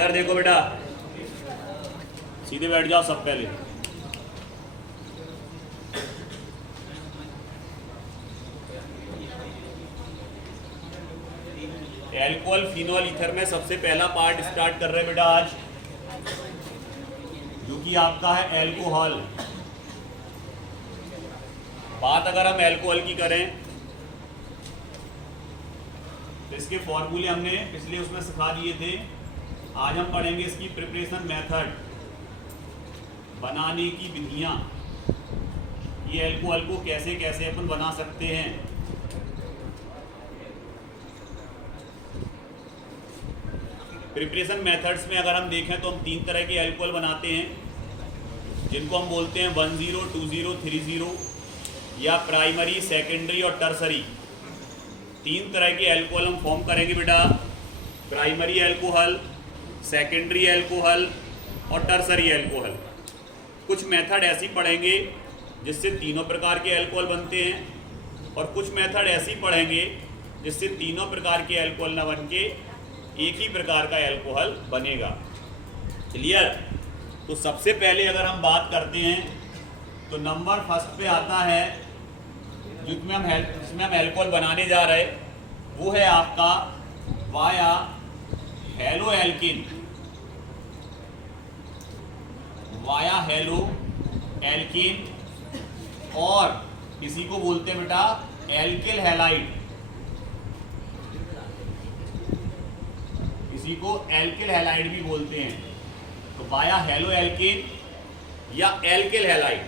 इधर देखो बेटा, सीधे बैठ जाओ सब पहले। एल्कोहल फिनोल ईथर में सबसे पहला पार्ट स्टार्ट कर रहे हैं बेटा आज, जो कि आपका है एल्कोहल। बात अगर हम एल्कोहल की करें तो इसके फॉर्मूले हमने पिछले उसमें सिखा दिए थे। आज हम पढ़ेंगे इसकी प्रिपरेशन मेथड, बनाने की विधियां, ये एल्कोहल को कैसे कैसे अपन बना सकते हैं। प्रिपरेशन मेथड्स में अगर हम देखें तो हम 3 तरह के एल्कोहल बनाते हैं, जिनको हम बोलते हैं 10, 20, 30, या प्राइमरी, सेकेंडरी और टर्सरी। 3 तरह के एल्कोहल हम फॉर्म करेंगे बेटा, प्राइमरी एल्कोहल, सेकेंडरी एल्कोहल और टर्सरी एल्कोहल। कुछ मेथड ऐसी पढ़ेंगे जिससे तीनों प्रकार के एल्कोहल बनते हैं, और कुछ मेथड ऐसी पढ़ेंगे जिससे तीनों प्रकार के एल्कोहल न बन के एक ही प्रकार का एल्कोहल बनेगा। क्लियर? तो सबसे पहले अगर हम बात करते हैं तो नंबर फर्स्ट पे आता है, जिसमें हम एल्कोहल बनाने जा रहे हैं, वो है आपका via haloalkane. Via haloalkane, और इसी को बोलते हैं बेटा एल्किल हैलाइड। इसी को एल्किल हैलाइड भी बोलते हैं। तो वाया हेलो एल्किन या एल्किल हैलाइड,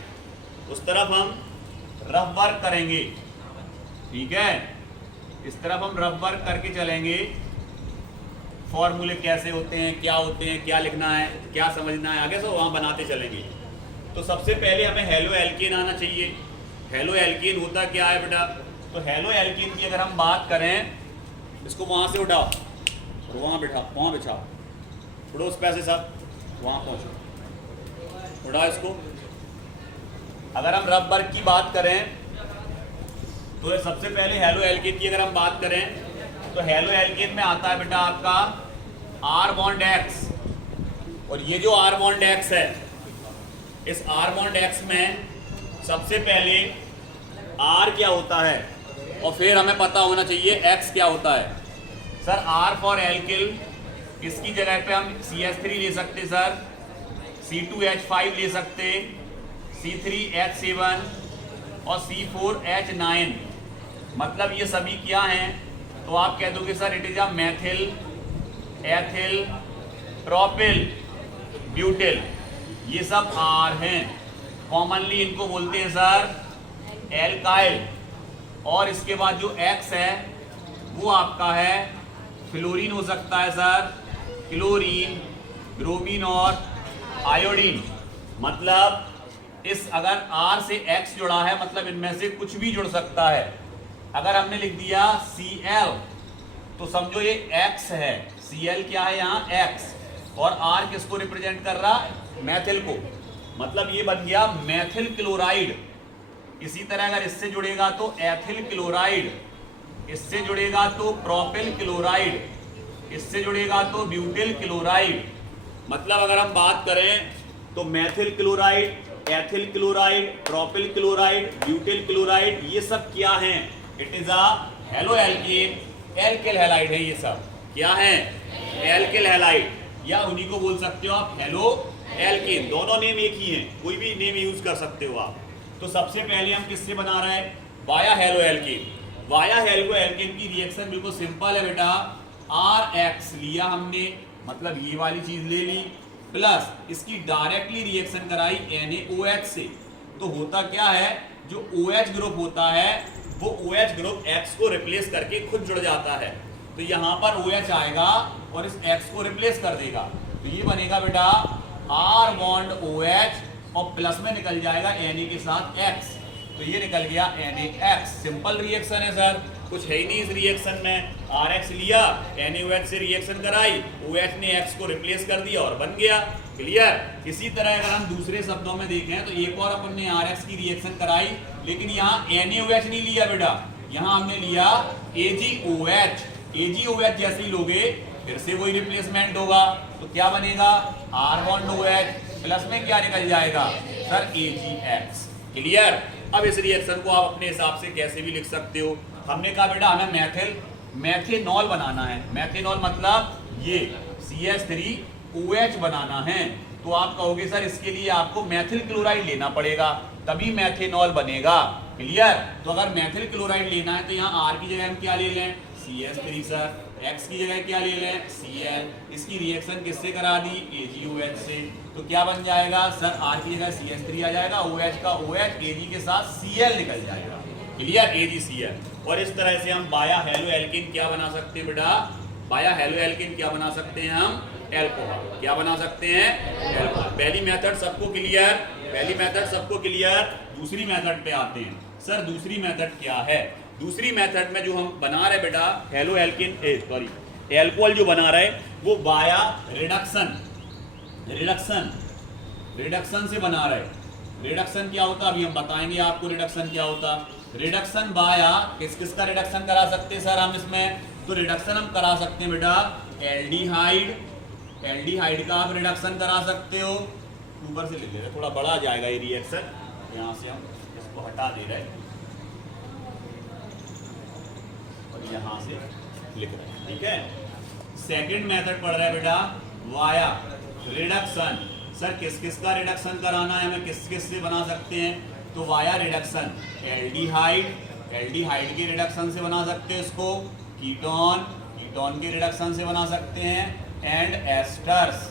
उस तरफ हम रफ वर्क करेंगे। ठीक है, इस तरफ हम रफ वर्क करके चलेंगे। फॉर्मूले कैसे होते हैं, क्या होते हैं, क्या लिखना है, क्या समझना है, आगे से वहां बनाते चलेंगे। तो सबसे पहले हमें हेलो एल्किन आना चाहिए। हेलो एल्किन होता क्या है बेटा? तो हेलो एल्किन की अगर हम बात करें, इसको वहां से उठाओ और वहां बिछाओ, उड़ो उस पैसे सब वहां पहुंचो, उड़ाओ इसको। अगर हम रफ वर्क की बात करें तो सबसे पहले हेलो एल्किन की अगर हम बात करें तो हेलो एल्किन में आता है बेटा आपका R बॉन्ड X, और ये जो R बॉन्ड X है, इस R बॉन्ड X में सबसे पहले R क्या होता है, और फिर हमें पता होना चाहिए X क्या होता है। सर R फॉर एल्किल, इसकी जगह पे हम CH3 ले सकते सर, C2H5 ले सकते, C3H7 और C4H9। मतलब ये सभी क्या हैं? तो आप कह दोगे sir it is a Maithil, ethyl, propyl, butyl, ये सब R हैं। कॉमनली इनको बोलते हैं सर एल्काइल। और इसके बाद जो X है वो आपका है फ्लोरीन हो सकता है सर, क्लोरीन, ब्रोमीन और आयोडीन। मतलब इस अगर R से X जुड़ा है, मतलब इनमें से कुछ भी जुड़ सकता है। अगर हमने लिख दिया Cl तो समझो ये X है, Cl क्या है यहाँ X, और R किसको रिप्रेजेंट कर रहा? मैथिल को। मतलब ये बन गया मैथिल क्लोराइड। इसी तरह अगर इससे जुड़ेगा तो एथिल क्लोराइड, इससे जुड़ेगा तो प्रोपिल क्लोराइड, इससे जुड़ेगा तो ब्यूटिल क्लोराइड। मतलब अगर हम बात करें तो methyl chloride, ethyl chloride, propyl chloride, butyl chloride, ये सब क्या हैं? It is a haloalkane, alkyl halide है। ये सब क्या है? एल्किल हैलाइड, या उन्हीं को बोल सकते हो आप हेलो एल्किन। दोनों नेम एक ही हैं, कोई भी नेम यूज कर सकते हो आप। तो सबसे पहले हम किससे बना रहे हैं? Via haloalkane. Via haloalkane की रिएक्शन बिल्कुल सिंपल है बेटा। RX लिया हमने, मतलब ये वाली चीज ले ली, प्लस इसकी डायरेक्टली रिएक्शन कराई NaOH से। तो होता क्या है, जो OH ग्रुप होता है वो OH ग्रुप X को रिप्लेस करके खुद जुड़ जाता है। तो यहाँ पर OH आएगा और इस X को रिप्लेस कर देगा। तो ये बनेगा बेटा R बॉन्ड OH और प्लस में निकल जाएगा Na के साथ X। तो ये निकल गया NaX। सिंपल रिएक्शन है सर, कुछ है ही नहीं इस रिएक्शन में। RX लिया, NaOH से रिएक्शन कराई, OH ने X को रिप्लेस कर दिया और बन गया। क्लियर? इसी तरह अगर हम दूसरे शब्दों में देखें तो एक और अपन ने RX की रिएक्शन कराई, लेकिन यहाँ NaOH नहीं लिया बेटा, यहाँ हमने लिया AgOH। AgOH जैसे ही लोगे फिर से वही रिप्लेसमेंट होगा, तो क्या बनेगा R बॉन्ड OH प्लस में क्या निकल जाएगा सर AgX। क्लियर। अब इस रिएक्शन को आप अपने हिसाब से कैसे भी लिख सकते हो। हमने कहा बेटा हमें मैथेनॉल बनाना है। मैथेनॉल मतलब ये CH3OH बनाना है, तो आप कहोगे सर इसके लिए आपको मैथिल क्लोराइड लेना पड़ेगा तभी मैथेनॉल बनेगा। क्लियर। तो अगर मैथिल क्लोराइड लेना है तो यहाँ R की जगह हम क्या ले लें CH3 सर, X की जगह क्या ले लें Cl। इसकी रिएक्शन किससे करा दी AgOH से, तो क्या बन जाएगा सर R की जगह CH3 आ जाएगा, OH का OH Ag के साथ Cl निकल जाएगा। Clear AgCl। और इस तरह से हम बाया हेलो एल्किन क्या बना सकते हैं बेटा, बाया हेलो एल्किन क्या बना सकते हैं हम एल्कोहल। क्या बना सकते हैं एल्कोहल। पहली मेथड सबको क्लियर, पहली मेथड सबको क्लियर। दूसरी मेथड पे आते हैं। सर दूसरी मेथड क्या है। दूसरी मेथड में जो हम बना रहे बेटा हेलो एल्किन एल्कोहल जो बना रहे वो बाया रिडक्शन से बना रहे। रिडक्शन क्या होता अभी हम बताएंगे आपको रिडक्शन क्या होता। रिडक्शन बाया किस किस का रिडक्शन करा सकते हैं सर हम इसमें, तो रिडक्शन हम करा सकते हैं बेटा एल्डिहाइड का आप रिडक्शन करा सकते हो। ऊपर से लिख ले रहे थोड़ा बड़ा जाएगा ये रिएक्शन, यहाँ से हम इसको हटा दे रहे और यहाँ से लिख रहे हैं। ठीक है। सेकंड मेथड पढ़ रहा है बेटा वाया रिडक्शन। सर किस किस का रिडक्शन कराना है हमें, किस किस से बना सकते हैं, तो वाया रिडक्शन एल्डिहाइड के रिडक्शन से बना सकते हैं इसको, कीटोन के रिडक्शन से बना सकते हैं, एंड एस्टर्स।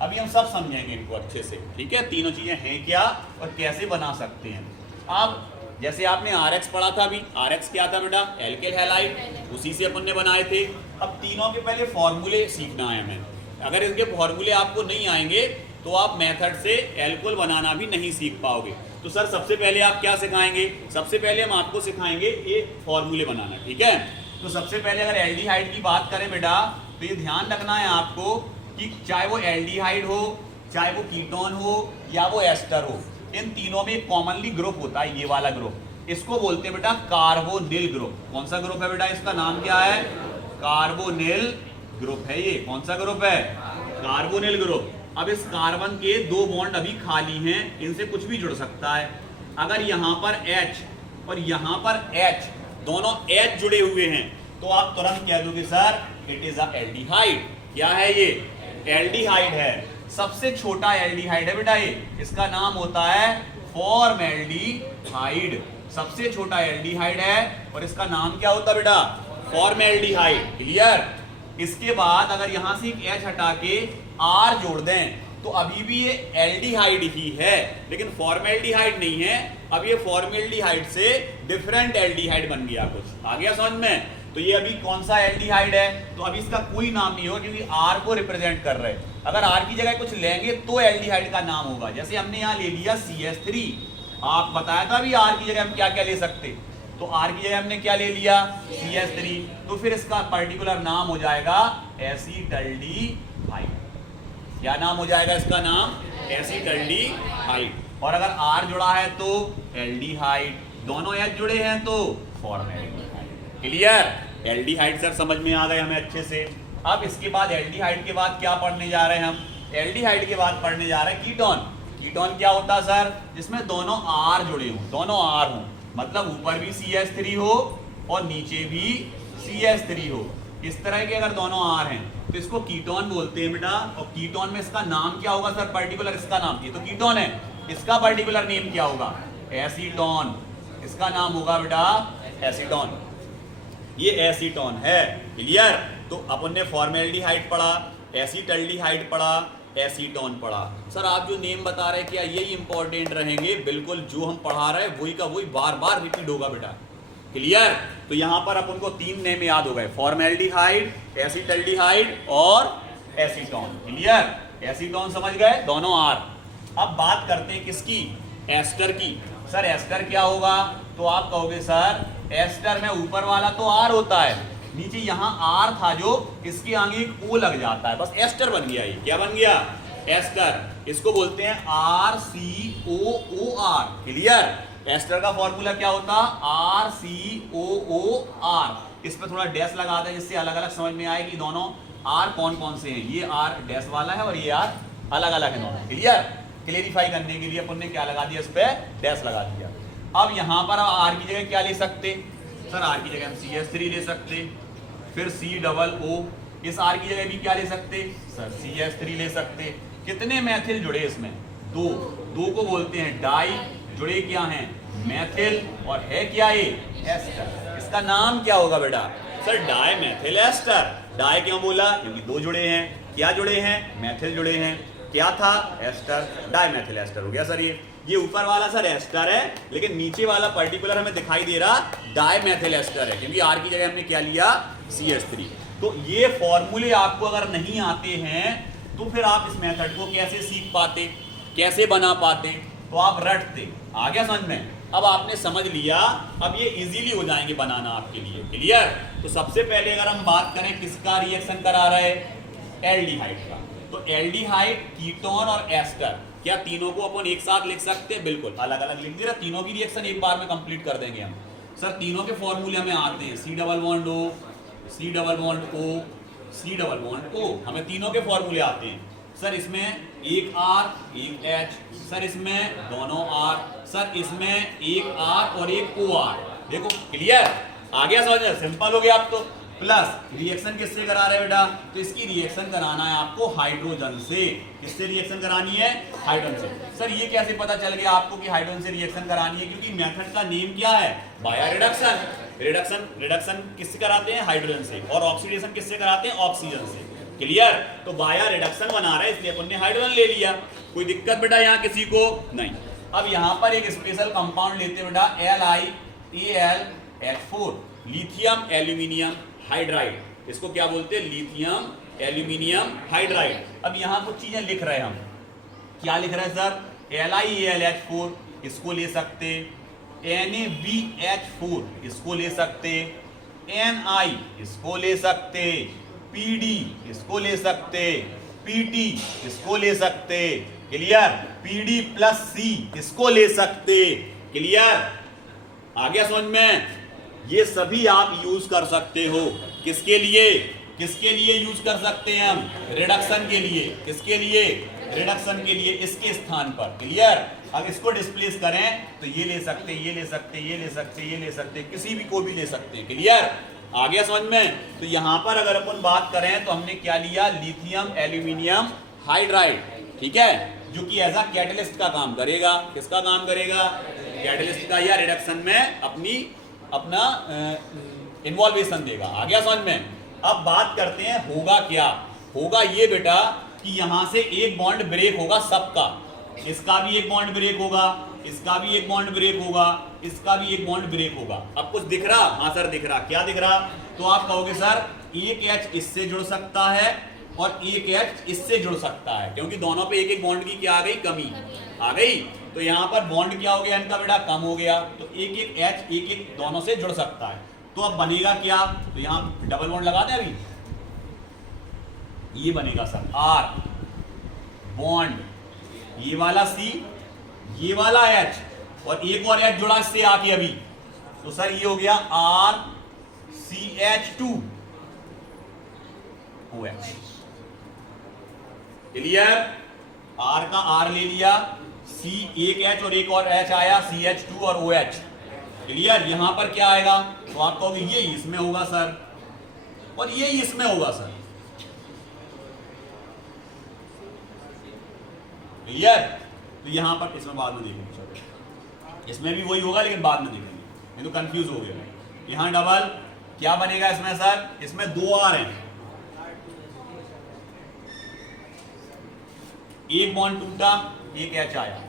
अभी हम सब समझेंगे इनको अच्छे से। ठीक है। तीनों चीजें हैं क्या और कैसे बना सकते हैं। अब जैसे आपने RX पढ़ा था अभी, RX क्या था बेटा एल्किल हैलाइड, उसी से अपन ने बनाए थे। अब तीनों के पहले फॉर्मूले सीखना है हमें। अगर इनके फॉर्मूले आपको नहीं आएंगे तो आप मेथड से एल्कोहल बनाना भी नहीं सीख पाओगे। तो सर सबसे पहले आप क्या सिखाएंगे, सबसे पहले हम आपको सिखाएंगे ये फॉर्मूले बनाना। ठीक है। तो सबसे पहले अगर एल्डिहाइड की बात करें बेटा तो ये ध्यान रखना है आपको कि चाहे वो एल्डिहाइड हो, चाहे वो कीटोन हो या वो एस्टर हो, इन तीनों में कॉमनली ग्रुप होता है ये वाला ग्रुप। इसको बोलते हैं बेटा कार्बोनिल ग्रुप। कौन सा ग्रुप है बेटा, इसका नाम क्या है कार्बोनिल ग्रुप है। ये कौन सा ग्रुप है कार्बोनिल ग्रुप। अब इस कार्बन के दो बॉन्ड अभी खाली हैं, इनसे कुछ भी जुड़ सकता है। अगर यहां पर H और यहां पर H दोनों H जुड़े हुए हैं तो आप तुरंत कह दोगे sir it is a aldehyde. क्या है ये एल्डिहाइड है। सबसे छोटा एल्डिहाइड है बेटा ये, इसका नाम होता है फॉर्मल्डिहाइड। सबसे छोटा एल्डिहाइड है और इसका नाम क्या होता है बेटा फॉर्मल्डिहाइड। क्लियर। इसके बाद अगर यहां से एक H हटा के R जोड़ दें तो अभी भी ये एल्डिहाइड ही है, लेकिन फॉर्मल्डिहाइड नहीं है। अब ये फॉर्मल्डिहाइड से डिफरेंट एल्डिहाइड बन गया। कुछ आ गया समझ में। तो ये अभी कौन सा एल्डिहाइड है, तो अभी इसका कोई नाम नहीं होगा क्योंकि R को रिप्रेजेंट कर रहे हैं। अगर R की जगह कुछ लेंगे तो एल्डिहाइड का नाम होगा। जैसे हमने यहाँ ले लिया CH3, आप बताया था अभी R की जगह हम क्या क्या ले सकते, तो R की जगह हमने क्या ले लिया CH3, तो फिर इसका पर्टिकुलर नाम हो जाएगा एसिटल्डिहाइड। क्या नाम हो जाएगा इसका नाम एसिटल्डिहाइड। और अगर R जुड़ा है तो एल्डिहाइड, दोनों H जुड़े हैं तो फॉर्मल्डिहाइड। क्लियर। एल्डिहाइड सर समझ में आ गए हमें अच्छे से। अब इसके बाद एल्डिहाइड के बाद क्या पढ़ने जा रहे हैं हम, एल्डिहाइड के बाद पढ़ने जा रहे हैं कीटोन। कीटोन क्या होता है सर, जिसमें दोनों R जुड़े हों, दोनों R हों, मतलब ऊपर भी CH3 हो और नीचे भी CH3 हो। इस तरह के अगर दोनों R हैं तो इसको कीटोन बोलते हैं बेटा। और कीटोन में इसका नाम क्या होगा सर, पर्टिकुलर इसका नाम, ये तो कीटोन है, इसका पर्टिकुलर नेम क्या होगा एसीटोन। इसका नाम होगा बेटा एसीटोन। ये एसीटोन है। क्लियर। तो अपन ने फॉर्मल्डिहाइड पढ़ा, एसिटल्डिहाइड पढ़ा, एसीटोन पढ़ा। सर आप जो नेम बता रहे हैं क्या यही इंपॉर्टेंट रहेंगे, बिल्कुल जो हम पढ़ा रहे हैं वही का वही बार बार रिपीट होगा बेटा। क्लियर। तो यहां पर अपन को तीन नेम याद हो गए, फॉर्मल्डिहाइड, एसिटल्डिहाइड और एसीटोन। क्लियर। एसीटोन समझ गए, दोनों R। अब बात करते हैं किसकी, एस्टर की। सर एस्टर क्या होगा, तो आप कहोगे सर एस्टर में ऊपर वाला तो R होता है, नीचे यहाँ R था जो इसके आगे एक O लग जाता है, बस एस्टर बन गया। ये क्या बन गया एस्टर। इसको बोलते हैं RCOOR। क्लियर। एस्टर का फॉर्मूला क्या होता RCOOR। इस पे थोड़ा डैश लगा दें जिससे अलग अलग समझ में आए कि दोनों आर कौन कौन से हैं। ये आर डैश वाला है और ये आर अलग अलग है दोनों। क्लियर? क्लेरिफाई करने के लिए अपन ने क्या लगा दिया, इस पे डैश लगा दिया। अब यहाँ पर आर की जगह क्या ले सकते सर, आर की जगह हम CH3 ले सकते, फिर C+O, इस आर की जगह भी क्या ले सकते सर, CH3 ले सकते। कितने मैथिल जुड़े इसमें, दो को बोलते हैं डाई, जुड़े क्या हैं मैथिल, और है क्या ये एस्टर। इसका नाम क्या होगा बेटा sir, di methyl ester. Di क्यों बोला, क्योंकि दो जुड़े हैं, क्या जुड़े हैं मैथिल जुड़े हैं, क्या था एस्टर, डाई मैथिल एस्टर हो गया सर। ये ऊपर वाला सर एस्टर है, लेकिन नीचे वाला पर्टिकुलर हमें दिखाई दे रहा डाई मैथिल एस्टर है, क्योंकि आर की जगह हमने क्या लिया CH3। तो ये फॉर्मूले आपको अगर नहीं आते हैं तो फिर आप इस मेथड को कैसे सीख पाते, कैसे बना पाते, तो आप रटते। आ गया समझ में? अब आपने समझ लिया, अब ये इजीली हो जाएंगे बनाना आपके लिए। क्लियर? तो सबसे पहले अगर हम बात करें किसका रिएक्शन करा रहे, एल्डिहाइड का, तो एल्डिहाइड, कीटोन और एस्टर, क्या तीनों को अपन एक साथ लिख सकते हैं? बिल्कुल, अलग अलग लिख दिया, तीनों की रिएक्शन एक बार में कंप्लीट कर देंगे हम। सर तीनों के फॉर्मूले हमें आते हैं, C+O, C+O, C+O, हमें तीनों के फॉर्मूले आते हैं। सर इसमें एक R एक H, सर इसमें दोनों R, सर इसमें एक R और एक OR। देखो क्लियर? आ गया समझ में? सिंपल हो गया। आप तो प्लस रिएक्शन किससे करा रहे बेटा, तो इसकी रिएक्शन कराना है आपको हाइड्रोजन से। किससे रिएक्शन करानी है? हाइड्रोजन से। सर ये कैसे पता चल गया आपको कि हाइड्रोजन से रिएक्शन करानी है? क्योंकि मेथड का नेम क्या है, बायो रिडक्शन। रिडक्शन किससे कराते हैं? हाइड्रोजन से। और ऑक्सीडेशन किससे कराते हैं? ऑक्सीजन से। क्लियर? तो बायो रिडक्शन बना रहा है, इसलिए अपन ने हाइड्रोजन ले लिया। कोई दिक्कत बेटा यहाँ किसी को नहीं। अब यहाँ पर एक स्पेशल कंपाउंड लेते बेटा, LiAlH4, लिथियम एल्यूमिनियम हाइड्राइड। इसको क्या बोलते हैं? Lithium aluminium hydride. अब यहाँ कुछ चीजें लिख रहे हैं हम, क्या लिख रहे हैं सर? LiAlH4 इसको ले सकते, NaBH4 इसको ले सकते, Ni इसको ले सकते, PD इसको ले सकते, PT इसको ले सकते। क्लियर? PD+C इसको ले सकते। क्लियर? आ गया समझ में? ये सभी आप यूज कर सकते हो। किसके लिए? किसके लिए यूज कर सकते हैं हम? रिडक्शन के लिए। किसके लिए? रिडक्शन के लिए, इसके स्थान पर। क्लियर? अब इसको डिस्प्लेस करें तो ये ले सकते, ये ले सकते, ये ले सकते, ये ले सकते, किसी भी को भी ले सकते हैं। क्लियर? आ गया समझ में? तो यहां पर अगर अपन बात करें तो हमने क्या लिया? Lithium aluminium hydride. ठीक है? जो कि एज अ कैटलिस्ट का काम करेगा। किसका काम करेगा? कैटलिस्ट का, या रिडक्शन में अपना इन्वॉल्वेशन देगा। आ गया समझ में? अब बात करते हैं होगा क्या। होगा ये बेटा कि यहां से एक बॉन्ड ब्रेक होगा सबका। इसका भी एक बॉन्ड ब्रेक होगा, इसका भी एक बॉन्ड ब्रेक होगा, इसका भी एक बॉन्ड ब्रेक होगा। अब कुछ दिख रहा? हाँ सर दिख रहा। क्या दिख रहा? तो आप कहोगे सर एक H इससे जुड़ सकता है और एक H इससे जुड़ सकता है, क्योंकि दोनों पे एक एक बॉन्ड की क्या आ गई? कमी आ गई। तो यहाँ पर बॉन्ड क्या हो गया इनका बेटा? कम हो गया। तो एक एक H एक एक दोनों से जुड़ सकता है। तो अब बनेगा क्या? तो यहाँ डबल बॉन्ड लगा दें अभी, ये बनेगा सर R बॉन्ड, ये वाला C, ये वाला H, और एक और H जुड़ा इससे आके अभी, तो सर ये हो गया RCH2OH। क्लियर? R का R ले लिया, C एक H और एक और H आया, CH2 और OH। क्लियर? यहां पर क्या आएगा? तो आप कहोगे ये इसमें होगा सर, और ये इसमें होगा सर। क्लियर? तो यहां पर इसमें बाद में देखेंगे, इसमें भी वही होगा लेकिन बाद में देखेंगे, ये तो कंफ्यूज हो गया। यहां डबल क्या बनेगा इसमें सर? इसमें दो R हैं, एक बॉन्ड टूटा, एक H आया,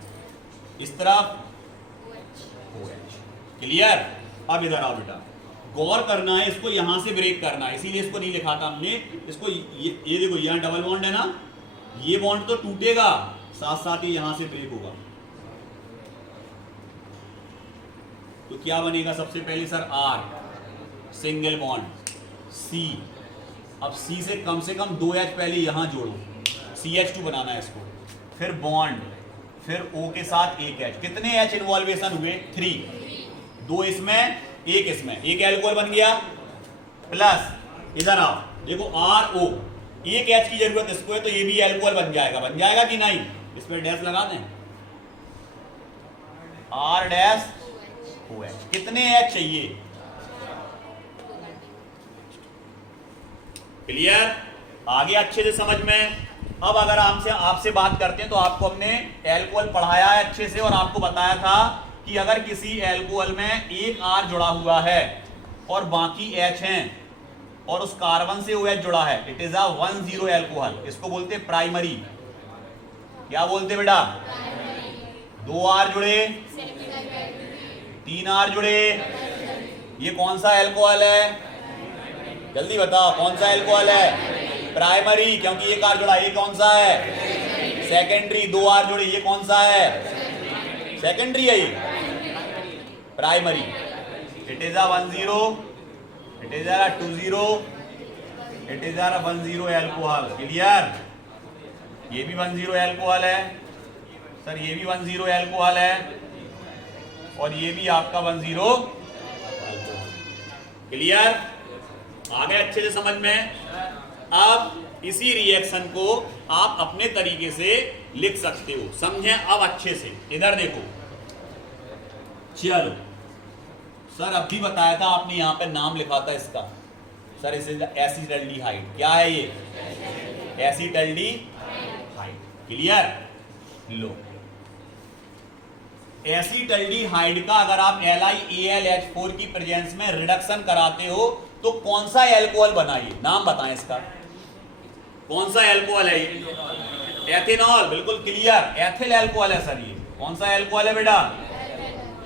इस तरफ OH। क्लियर? अब इधर आओ बेटा, गौर करना है, इसको यहां से ब्रेक करना है, इसीलिए इसको नहीं लिखा था हमने। इसको ये देखो, यहां डबल बॉन्ड है ना, ये बॉन्ड तो टूटेगा, साथ साथ ही यहां से ब्रेक होगा। तो क्या बनेगा सबसे पहले sir? R single bond, C, अब C से कम 2 H पहले यहां जोड़ो, CH2 बनाना है इसको, फिर बॉन्ड, फिर O के साथ एक H। कितने H इन्वॉल्वेशन हुए? 3, 2 इसमें, एक इसमें, एक एल्कोहल बन गया, प्लस इधर आओ, देखो RO, एक H की जरूरत इसको है तो ये भी एल्कोहल बन जाएगा कि नहीं? इसमें डैश लगा दें, R डैश OH। कितने H चाहिए? क्लियर? आगे अच्छे से समझ में। अब अगर हमसे आपसे बात करते हैं तो आपको हमने एल्कोहल पढ़ाया है अच्छे से और आपको बताया था कि अगर किसी एल्कोहल में एक R जुड़ा हुआ है और बाकी H हैं और उस कार्बन से OH जुड़ा है, इट इज अ 1,0 एल्कोहल। इसको बोलते प्राइमरी। क्या बोलते बेटा? 2 R जुड़े, 3 R जुड़े, ये कौन सा एल्कोहल है? जल्दी बताओ कौन सा एल्कोहल है? प्राइमरी, क्योंकि एक R जुड़ा। ये कौन सा है? सेकेंडरी। 2 R जुड़े, ये कौन सा है? सेकेंडरी है। ये primary. It is a 1,0, it is a 20, it is a 10 alcohol. Clear? ये भी 10 एल्कोहल है सर, ये भी 10 एल्कोहल है और ये भी आपका 10 एल्कोहल। क्लियर? आगे अच्छे से समझ में। अब इसी रिएक्शन को आप अपने तरीके से लिख सकते हो, समझें अब अच्छे से। इधर देखो, चलो सर अभी बताया था आपने, यहां पे नाम लिखा था इसका सर, इसे एसिटल्डिहाइड। क्या है ये? एसिटल्डिहाइड। क्लियर? लो, एसिटल्डिहाइड का अगर आप LiAlH4 की प्रेजेंस में रिडक्शन कराते हो तो कौन सा एल्कोहल बनाइए? नाम बताएं इसका, कौन सा एल्कोहल है ये? एथेनॉल। बिल्कुल क्लियर, एथिल एल्कोहल है सर। ये कौन सा एल्कोहल है बेटा?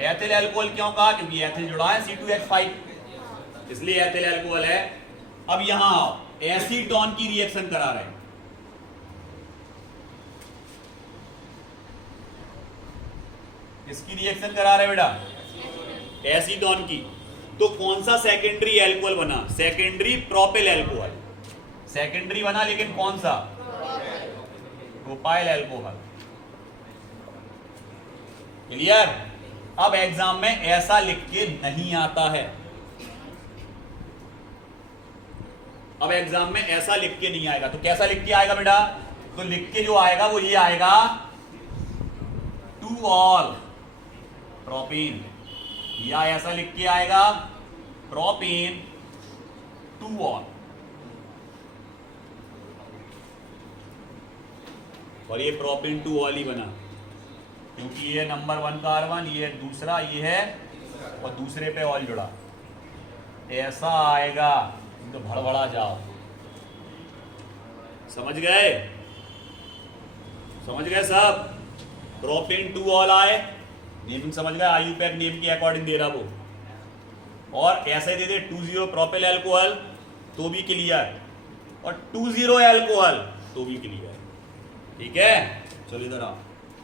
Ethyl alcohol. क्यों कहा? क्योंकि एथिल जुड़ा है C2H5, इसलिए एथिल एल्कोहल है। अब यहां एसीटोन की रिएक्शन करा रहे हैं। किसकी रिएक्शन करा रहे बेटा? एसीटोन की। तो कौन सा सेकेंडरी एल्कोहल बना? Secondary propyl alcohol. सेकेंडरी बना, लेकिन कौन सा? Propyl alcohol. क्लियर? अब एग्जाम में ऐसा लिख के नहीं आता है, अब एग्जाम में ऐसा लिख के नहीं आएगा। तो कैसा लिख के आएगा बेटा? तो लिख के जो आएगा वो ये आएगा, टू ऑल प्रोपीन, या ऐसा लिख के आएगा प्रोपीन टू ऑल। और ये प्रोपीन टू ऑल ही बना क्योंकि ये नंबर 1 कार्बन, ये दूसरा, ये है और दूसरे पे ऑल जुड़ा। ऐसा आएगा तो भड़बड़ा जाओ। समझ गए? समझ गए सब? प्रोपीन टू ऑल आए, नेमिंग समझ गए? आईयूपैक नेम के अकॉर्डिंग दे रहा वो। और ऐसे दे दे 20 प्रोपिल एल्कोहल तो भी क्लियर, और 20 एल्कोहल तो भी क्लियर। ठीक है, चलो इधर आओ।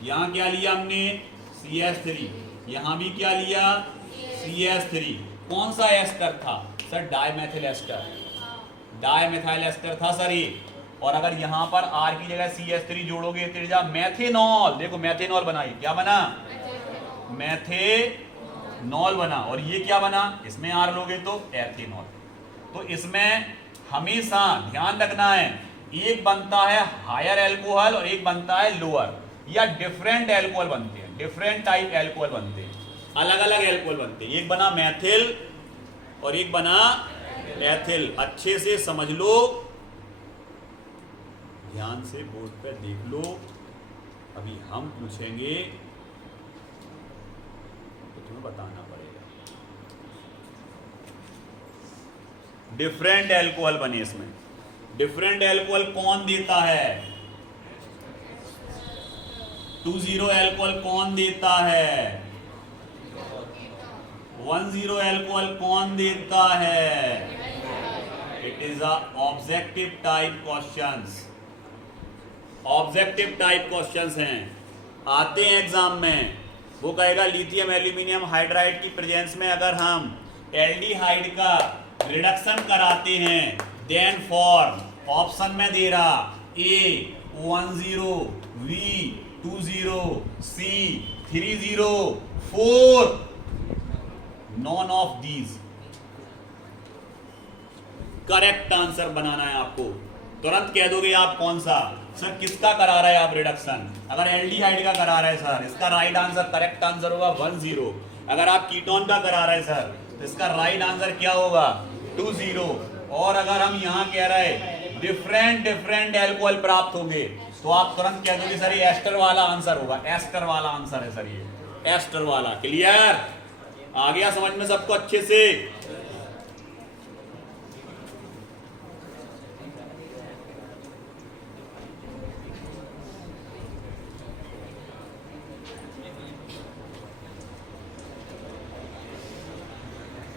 यहां क्या लिया हमने? CH3। यहां भी क्या लिया? CH3। कौन सा एस्टर था sir? Dimethyl ester. Dimethyl ester था सर ये। और अगर यहां पर R की जगह CH3 जोड़ोगे तो जा मेथेनॉल। देखो मेथेनॉल बना, ये क्या बना? मेथेनॉल बना। और ये क्या बना? इसमें R लोगे तो एथेनॉल। तो इसमें हमेशा ध्यान रखना है, एक बनता है हायर एल्कोहल और एक बनता है लोअर, या डिफरेंट एल्कोहल बनते हैं, डिफरेंट टाइप एल्कोहल बनते हैं, अलग अलग एल्कोहल बनते हैं। एक बना मैथिल और एक बना एथिल। अच्छे से समझ लो, ध्यान से बोर्ड पे देख लो। अभी हम पूछेंगे तो तुम्हें बताना पड़ेगा। डिफरेंट एल्कोहल बने इसमें। डिफरेंट एल्कोहल कौन देता है? 20 एल्कोहल कौन देता है? 10 एल्कोहल कौन देता है? It is a objective type questions. Objective type questions हैं, आते हैं एग्जाम में। वो कहेगा लिथियम एल्यूमिनियम हाइड्राइड की प्रेजेंस में अगर हम एल्डिहाइड का रिडक्शन कराते हैं, देन फॉर्म ऑप्शन में दे रहा A10, B20, C30, 4, none of these. Correct answer बनाना है आपको। तुरंत कह दोगे आप कौन सा, सर किसका करा रहे हैं आप रिडक्शन? अगर एल्डिहाइड का करा रहे हैं सर, इसका राइट आंसर, करेक्ट आंसर होगा 10। अगर आप कीटोन का करा रहे हैं सर, तो इसका राइट आंसर क्या होगा 20। और अगर हम यहाँ कह रहे हैं डिफरेंट डिफरेंट एल्कोहल प्राप्त होंगे, तो आप तुरंत कह दोगे सर ये एस्टर वाला आंसर होगा, एस्टर वाला आंसर है सर, ये एस्टर वाला। क्लियर? आ गया समझ में सबको अच्छे से?